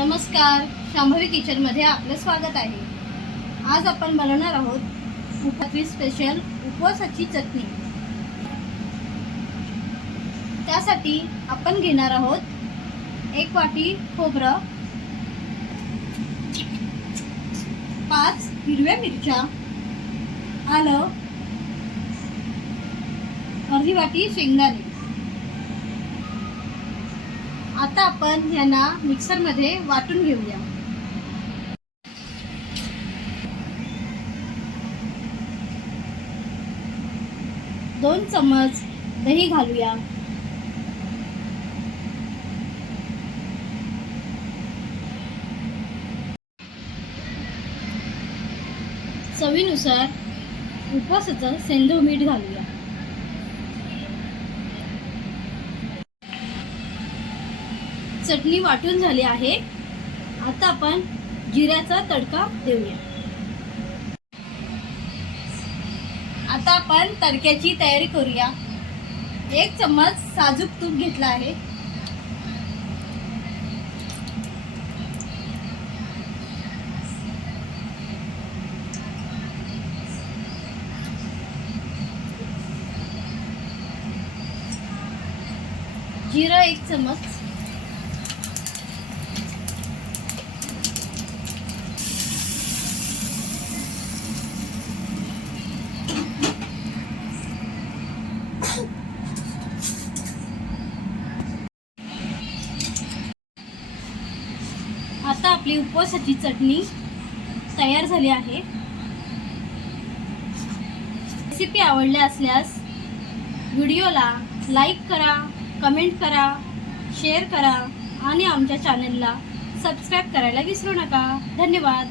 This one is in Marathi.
नमस्कार, शांभवी किचनमध्ये आपलं स्वागत आहे। आज आपण बनवणार आहोत उपवासाची स्पेशल उपवासाची चटणी। त्यासाठी आपण घेणार आहोत 1 वाटी खोबरं, 5 हिरव्या मिरच्या, आलं, अर्धी वाटी शेंगदाणे। आता आपण यांना मिक्सर मध्ये वाटून घेऊया। दोन चम्मच दही घालूया। चवीनुसार उपवासाचं सेंधव मीठ घालूया। चटणी वाटून झाली आहे। आता आपण जिऱ्याचा तडका देऊया। आता आपण तडक्याची तयारी करूया। 1 चम्मच साजूक तूप घेतला आहे। जिरा 1 चम्मच, आता आपली उपवासाची चटणी तयार झाली आहे। रेसिपी आवडली असल्यास व्हिडिओला लाईक करा, कमेंट करा, शेअर करा आणि आमच्या चॅनलला सबस्क्राईब करायला विसरू नका। धन्यवाद।